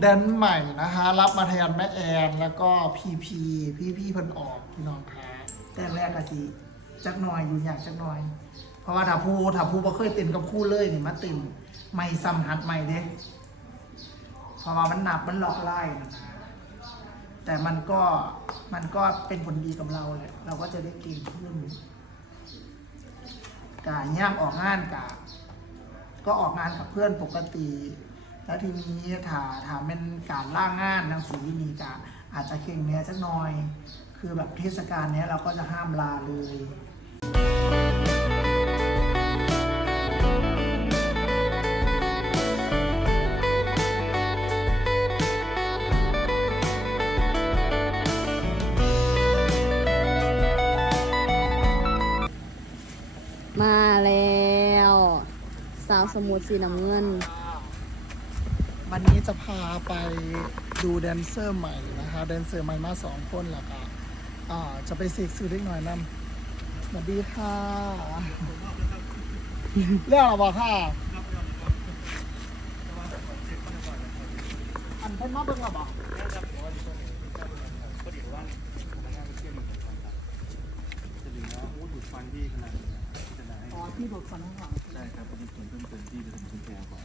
แดนใหม่นะคะรับมาแทนแม่แอนแล้วก็พีพีพี่พี่เพิ่นออกพี่น้องคะแต่แรกกะสิจักหน่อยอยู่อย่างจักหน่อย เพราะว่าถ้าผู้ถ้าผู้บ่เคยเต้นกับคู่เลยนี่มาเต้นไม่ซ้ำหัดใหม่เด้เพราะว่ามันหนับมันหลอกไล่นะแต่มันก็มันก็เป็นผลดีกับเราแหละเราก็จะได้เก่งขึ้นกาย่างออกงานกาก็ออกงานกับเพื่อนปกติ แล้วทีนี้ถ้าถามเป็นการล่างงานทางสีมีกาอาจจะเข่งเนี้ยสักหน่อย คือแบบเทศกาลเนี้ยเราก็จะห้ามลาเลยมาแล้ว สาวสมุทรสีน้ำเงิน จะพาไปดูแดนเซอร์ใหม่นะคะแดนเซอร์ใหม่มาสองคนแล้วก็อ่าจะไปเสกซื้อเล็กน่อยนำสวัสดีค่ะเรื่องอะไรบอกค่ะอันเพิ่นมาเบิ่งหรอบอกก็นักงานไปเที่ยวหนึ่งก่อนครับจะถึงแล้วโอ้ดูดฟันที่ขนาดนี้จะได้อ๋อที่ดูดฟันข้างหลังใช่ครับวันนี้ส่วนเพิ่มเติมที่จะถึงคุณแพรก่อน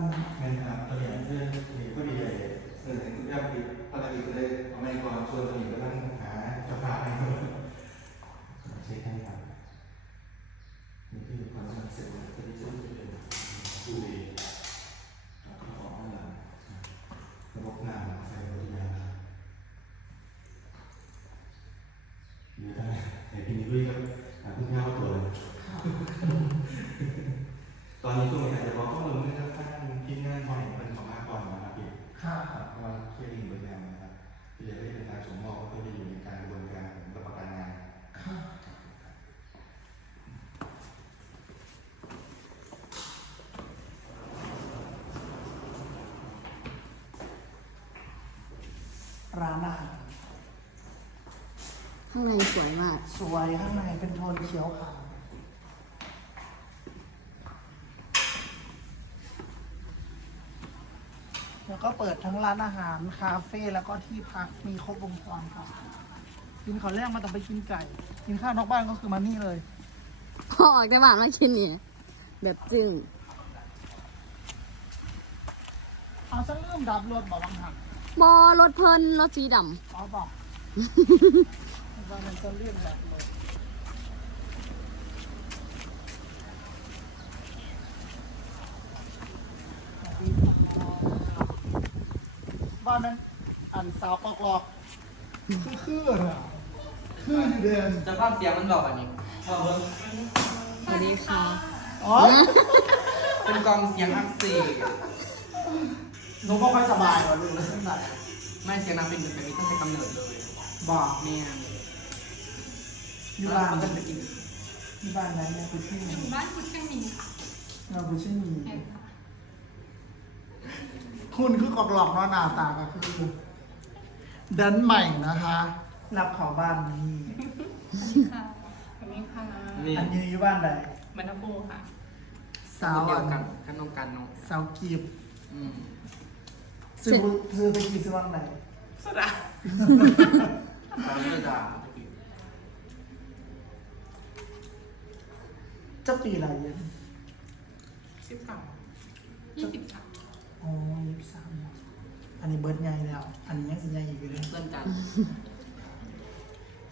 นจุดนี้ก็นี้อ๋อแล้วก็ไฟเลยทุกอย่างเช็คต้องเอาแม่ทำให้มันไม่เงินครับตัวอย่างเพื่อนมีก็ดีเลยเออถึงปิดภารกิจก็เลยเอาไม่ก่อนส่วนตัวนี้ก็ต้องหาเจ้าภาพให้เขาเช็คให้ครับนี่คือความสำเร็จเสร็จแล้วก็ที่สุดจะเป็นดูดีแล้วก็ออกมาหลังระบบน้ำใส่บริยางหรือถ้าไหนพี่นิลุยก็หาพึ่งเงาตัวเลยตอนนี้ช่วงนี้อาจจะบอกข้อมูลไม่ได้ท่านที่งานใหม่เป็นของมาก่อนนะครับพี่ค่ะครับเพราะว่าเครื่องยิงบริการนะครับที่จะได้เป็นการส่งมอบก็จะอยู่ในการกระบวนการรับประกันงานค่ะร้านอาหารข้างในสวยมาก สวยข้างในเป็นโทนเขียวขาว แล้ว ก็เปิดทั้งร้านอาหาร คาเฟ่แล้วก็ที่พักมีครบวงจรครับกินข้าวแรกมาต้องไปกินไก่ กินข้าวนอกบ้านก็คือมานี่เลยพ่อออกจากบ้านมากินนี่แบบจึงเอาสักเริ่มดับรถบอกวังหักบอรถเพลินรถสีดเอาบอก ว่ามันจะเลื่อนดับรถสวัสดีครับ บ้านนั้นอันสาวปอกหลอกคือคืออะคืออยู่เดือนจะภาพเสียงมันบอกอันนี้พอเบิ่งำสวัสดีค่ะอ๋อเป็นกองเสียงอักเสบหนูไม่ค่อยสบายว่ะลูกเลยตั้งแต่ไม่เสียงนักเป็นแบบนี้ตั้งแต่กำเนิดเลยบอกเนี่ยอยู่บ้านมันก็จะกินที่บ้านนั้นเนี่ยคือที่อยู่บ้านคุณเชียงหมิงค่ะเราคือชื่อมีเห็นค่ะคุณคือกอกหลอกเนาะหน้าตาก็คือเดินใหม่นะคะ รับเขอบ้านนี้สวัสดีค่ะสวัสดีค่ะนี่อันยืนอยู่บ้านใดบรรณภูค่ะ สาวเดียอัวนกันกันน้องกันเนาะสาวกีบอืมซื้อบุซื้อไปกี่ซื้อบ้างไหนสุดาสาวเลือดาจะปีอะไรเย็น สิบสามยี่สิบสาม อ๋อยี่สิบสามอันนี้เบิร์ดใหญ่แล้ว อันนี้ยังสิใหญ่อีกอยู่เลย เพื่อนกัน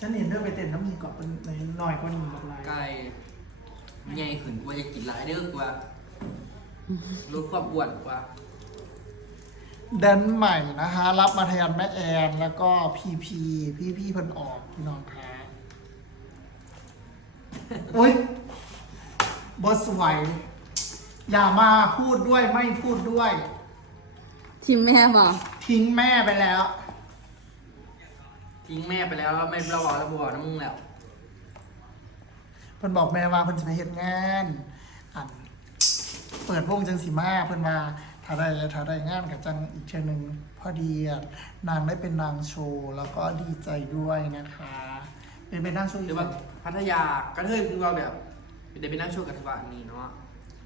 ฉันเห็นเธอไปเต้นน้ำมีเกาะเป็นหน่ อยกว่านี้บอกไรไก่ใหญ่ขึ้นกว่าจะกินหลายเด้อกว่าลดความอ้วนกว่าแดนใหม่นะคะ รับมาแทนแม่แอนแล้วก็พีพีพี่พี่เพิ่นออกพี่น้องคะโอ้ยบอสไหวยอย่ามาพูดด้วยไม่พูดด้วย ทีมแม่บอกทิ้งแม่ไปแล้ว ทิ้งแม่ไปแล้วไม่เราบอกแล้วบอกน้ำมึงแล้ว เพิ่นบอกแม่ว่าเพิ่นจะไปเฮ็ดงานอันเปิดวงจังสีมาเพิ่นว่าถ้าได้ถ้าได้งานกับจังอีกเทื่อหนึงพอดีอะนางได้เป็นนางโชว์แล้วก็ดีใจด้วยนะคะ เป็นเป็นนางโชว์หอีรืกอว่าพัทยากระเทยคือว่าแบบเดี๋ยวไปนั่งโชว์กับทวารนี่เนาะ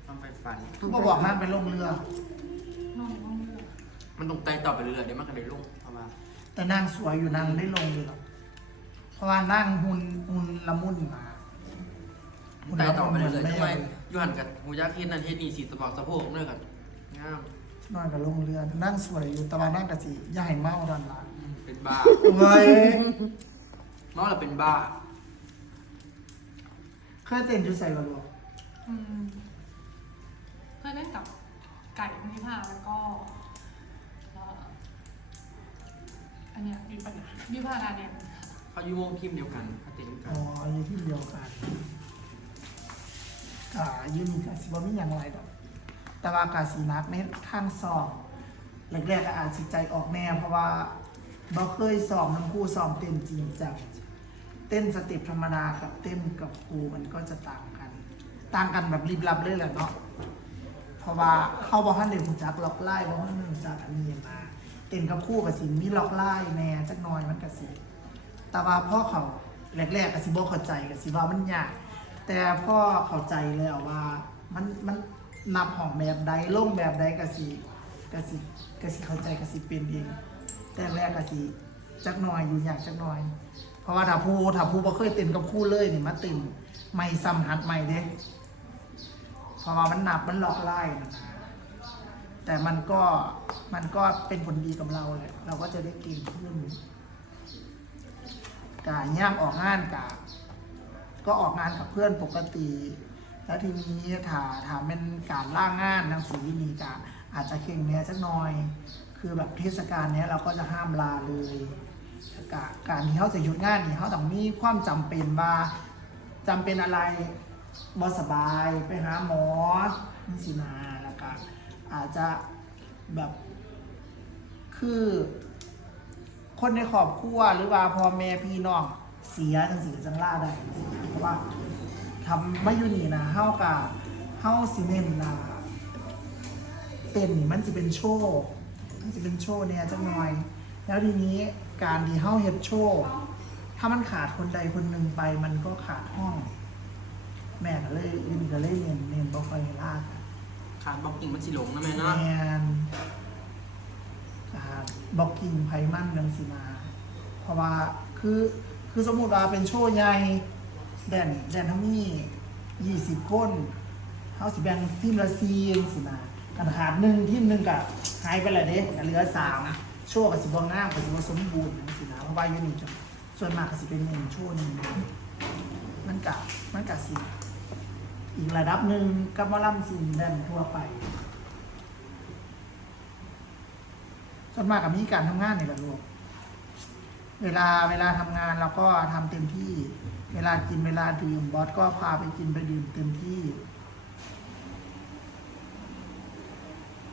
ต้องไปฟันคือบ่บอกนางไปลงเรือ น้องน้องเลือกมันตรงไตต่อไปเรื่อยเดี๋ยวมันก็ได้ลงเพราะว่าแต่นางสวยอยู่นางได้ลงอยู่หรอกเพราะว่านางหุ่นหุ่นละมุนมา หุ่นไตละต่อมุไปนเหมืเรื่อนอยๆแม่ทำไมยูหันกับหูยักษ์เฮ็ดนั่นเฮ็ดนี่สีสปอร์ตสะโพกด้วยกันงามนอนกับลงเรือ นั่งสวยอยู่แต่ว่านั่งกับสิใหญ่เมาดันหละเป็นบ้าเว้ยเมาแล้วเป็นบ้า เคยเต้นอยู่ใส่กระโหลกอืมเพื่อนเล่นกับไก่พันธิพาแล้วก็เอ่ออันเนี้ยมีปัญหาวิภาราเนี่ยเขาอยู่วงทีมเดียวกันเขาเต้นกัอ๋นออยู่ที่เดียวกัน กายูนิกาสิบ่มีอย่างไรดอก แต่ว่ากาสีนักในทางสอบแรกๆก็อาจสิใจออกแน่เพราะว่าบ่เคยสอบน้ำคู่สอบเต้นจริงจังเต้นสเต็ปธรรมดากับเต้นกับครูมันก็จะต่างกัน ต่างกันแบบรีบรับเลยแหละเนาะเพราะว่าเข้าบ่ทันได้รู้จักล็อกไล่บ่ทันได้รู้จักอันนี้มาเต้นกับคู่กับสิมีล็อกไล่แน่จักหน่อยมันก็สิแต่ว่าพ่อเขาแรกๆก็สิบ่เข้าใจก็สิว่ามันยาก แต่พ่อเข้าใจแล้วว่า มันมันนับห้องแบบใดลงแบบใดก็สิก็สิก็สิเข้าใจก็สิเป็นเอง แต่แรกก็สิจักหน่อยอยู่อย่ากจักหน่อย เพราะว่าถ้าผู้ถ้าผู้บ่เคยเต้นกับคู่เลยนี่มาเต้นใหม่ซ้ำหัดใหม่เด้เพราะว่ามันหนับมันหลอกไล่นะแต่มันก็มันก็เป็นผลดีกับเราแหละเราก็จะได้ก่งขึ้นกาย่างออกงานกา ก็ออกงานกับเพื่อนปกติ แล้วทีนี้ถาถามเป็นการล่างงานทางสีวินีกาอาจจะเข่งเนี้ยสักหน่อย คือแบบเทศกาลเนี้ยเราก็จะห้ามลาเลยกาการที่เขาจะหยุดงานนี่เขาต้องมีความจำเป็นว่าจำเป็นอะไรบอสบายไปหาหมอนี่สินาแล้วก็อาจจะแบบคือ คนในครอบครัวหรือว่าพ่อแม่พี่น้อง เสียจังสิจังล่าได้เพราะว่าทำไม่อยู่นี่นะเฮากับเฮาสิเน้นนะเต้นนี่มันจะเป็นโชว์มันจะเป็นโชว์เนี่ยจังหน่อย แล้วทีนี้การที่เฮาเฮ็ดโชว์ถ้ามันขาดคนใดคนหนึ่งไปมันก็ขาดห้อง แม่ก็เลยยินก็เลยเน้นเน้นบ่ค่อยให้ลากันขาดบล็อกกิ้งมันสิหลงนะแม่แมเนาะนบล็อกกิ้งไพมันนังสิมา เพราะว่าคือ คือสมมติว่าเป็นโชว์ใหญ่แดนแดนทั้งนี้ยี่สิบคนเขาสิแบ่งทีมละซีจังสิมากันขาดหนึ่งทีมหนึ่งกับหายไปและเด้ก็เหลือสามโชว์กับสิบวงงากับสิบวงสมบูรณ์จังสินะเพราะว่าอยู่หนิจส่วนมากก็สิเป็นหนึ่งโชว์หนึ่งมันกับมันกับสิอีกระดับหนึ่งกับหมอลำซิงแดนทั่วไป ส่วนมากกับมีการทำงานในแหละลูก เวลาเวลาทำงานเราก็ทำเต็มที่ เวลากินเวลาดื่มบอสก็พาไปกินไปดื่มเต็มที่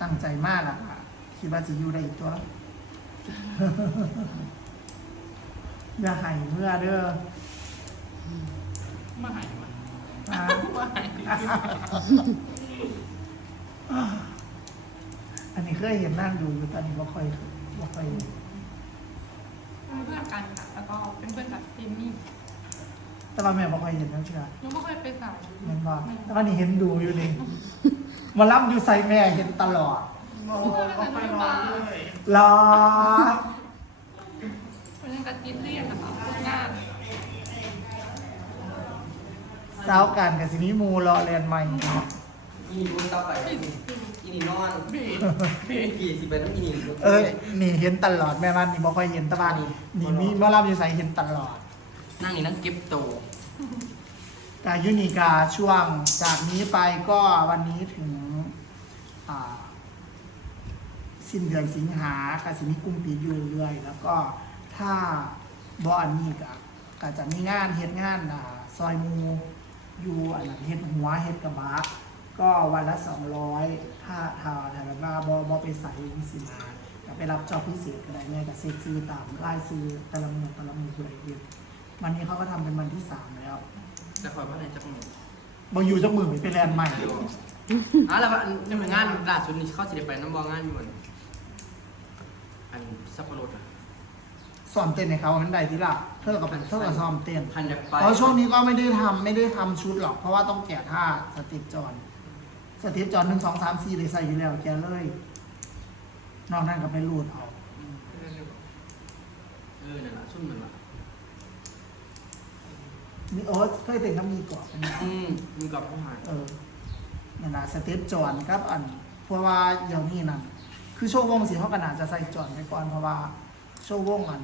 ตั้งใจมากอะค่ะคิดว่าจะอยู่ได้อีกตัวอย่าให้เมื่อเด้อมาหายมาอ่ามาหายอันนี้เคยเห็นนั่งดูอยู่ตอนนี้ว่าค่อยว่าค่อยเป็นเพื่อน กันค่ะ แล้วก็เป็นเพื่อนกับเอมมี่แต่ว่าแม่บ่ค่อยเห็นนั่นเชื่อยังไม่เคยไปสายแม่นว่าแต่ว่านี่เห็นดูอยู่นี่มารับอยู่ใส่แม่เห็นตลอดโอ้ก็ไปนอนเลยรอเป็นเรื่องกับจิ๊บเรียนนะคะพวกงานสาวกันกับสิมีหมูรอเรียนใหม่เนาะอีนี่มึงต่อ ไปอีนี่นอนบีบีกี่สิบเป็นน้ำอีนี่เอ้ยนี่เห็นตลอดแม่ว่านี่บ่ค่อยเห็นแตะบานี่นี่มีมารับอยู่ใส่เห็นตลอดนั่งนี่นั่งเก็บโตวกายุนิกาช่วงจากนี้ไปก็วันนี้ถึงอ่าสิ้นเดือนสิงหาก็สิมีกลุ่มปิดอยู่เรื่อยๆแล้วก็ถ้าบ่อันนี้ก็ก็จะมีงานเฮ็ดงานอ่าซอยหมูอยู่อันนั้นเฮ็ดหัวเฮ็ดกระบะ ก็วันละสองร้อยถ้าถ้าถ้าแบบว่าบอบอไปใส่วิสิมาก็ไปรับจอบพิเศษก็ได้แม่กับเซ็กซี่ตามไล่ซื้อแต่ละหมือแต่ละหมือเลยเดียววันนี้เขาก็ทำเป็นวันที่สามแล้วจะคอยว่าไหนจะเป็นบออยู่จักมือไปแลนด์ใหม่อะแล้วก็นี่มันงานล่าสุดนี่เขาสิได้ไปน้ำบองงานอยู่อันอันซัปโปโรอะซ้อมเต้นในเขาอันใดที่ละเท่ากับเป็นเท่ากับซ้อมเต้นพันจะไปเพราะช่วงนี้ก็ไม่ได้ทำไม่ได้ทำชุดหรอก เพราะว่าต้องแกะท่าสติปจอน สติปจอนหนึ่งสองสามสี่เลยใส่อยู่แล้วแกเลย นอกนั้นก็ไปรูดเอาเออนั่นแหละชุ่มนั่นแหละมีโอ๊ตเคยเป็นก็มีก่อนอันนี้อืมมีกับผู้หายเออนั่นนะสติปจอนครับ อันเพราะว่าอย่างนี้นั่นคือโชว์วงสีเขาขนาดจะใส่จอนไปก่อนเพราะว่าโชว์วงอัน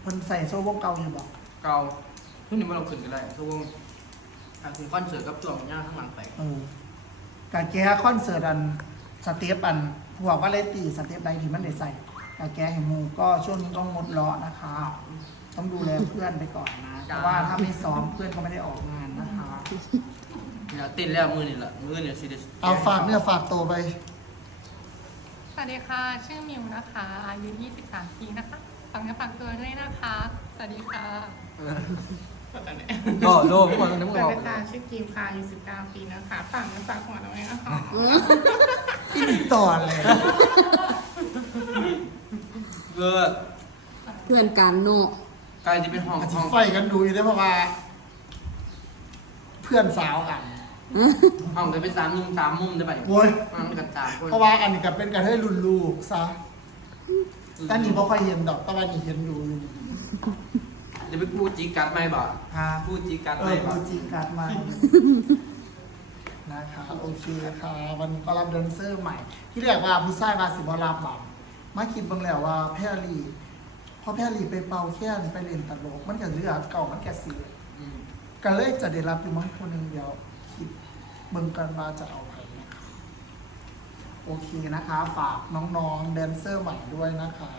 เพิ่นใส่โชว์วงเก่าอยู่บอกเกาทุกนี้มาลงขึ้นกันได้ทุกวง ทางคุณคอนเสิร์ตกับตัวของย่าข้างหลังแตกเออการแก้คอนเสิร์ตอันสเตปอันพวกว่าเลตีสเตปใดที่มันได้ใส่การแก้ให้หมูก็ช่วงนี้ต้องงดเลาะนะคะ ต้องดูแลเพื่อนไปก่อนนะเพราะว่าถ้าไม่ซ้อมเพื่อนก็ไม่ได้ออกงานนะคะเนี่ยติดแล้วมือนี่แหละมือเนี่ยสิเดเอาฝากเนี่ยฝากตัวไป สวัสดีค่ะ ชื่อมิวนะคะ อายุ 23 ปีนะคะฝากเนื้อฝากตัวด้วยนะคะ สวัสดีค่ะ ก็โลภก่อนน้ำสมันอวัอสกดีค่ะชื่อกีมค่ะอายุ19 ปีนะคะฝากเงินฝากหัวเอาไว้นะคะอีกต่อเลยเกิดเพื่อนกันโนกลายจะเป็นห้องอาจจะห้องไฟกันดูอยู่ได้เพราะว่า เพื่อนสาวกัน ห้องจะเป็นสามมุมสามมุมได้ป่ะโว้ย มันกันสามคนเพราะว่าอันนี้ก็เป็นการให้รุ่นลูกซะแต่นี่บ่ค่อยเห็นดอกแต่ว่านี่เห็นอยู่อยู่ จะไปพูดจีกัดไหมบ่ฮะพูดจีกัดเอไหมอบ่ พูดจริงกัดมา นะคะโอเคค่ะ วันนี้ก็รับแดนเซอร์ใหม่ ที่เรียกว่าผู้ชายมาสิบรับบังมาคิดเบางแล้วว่าแพรลีพอแพรลีไปเป่าแค่นไปเล่นตลก มันก็เรือเก่ามันแก่เสียอืมก็เลยจะได้รับอยู่มั้งคนหนึ่งเดียว คิดเบิ่งกันว่าจะเอาใครนะคะโอเคนะคะ ฝากน้องๆแดนเซอร์ใหม่ด้วยนะคะ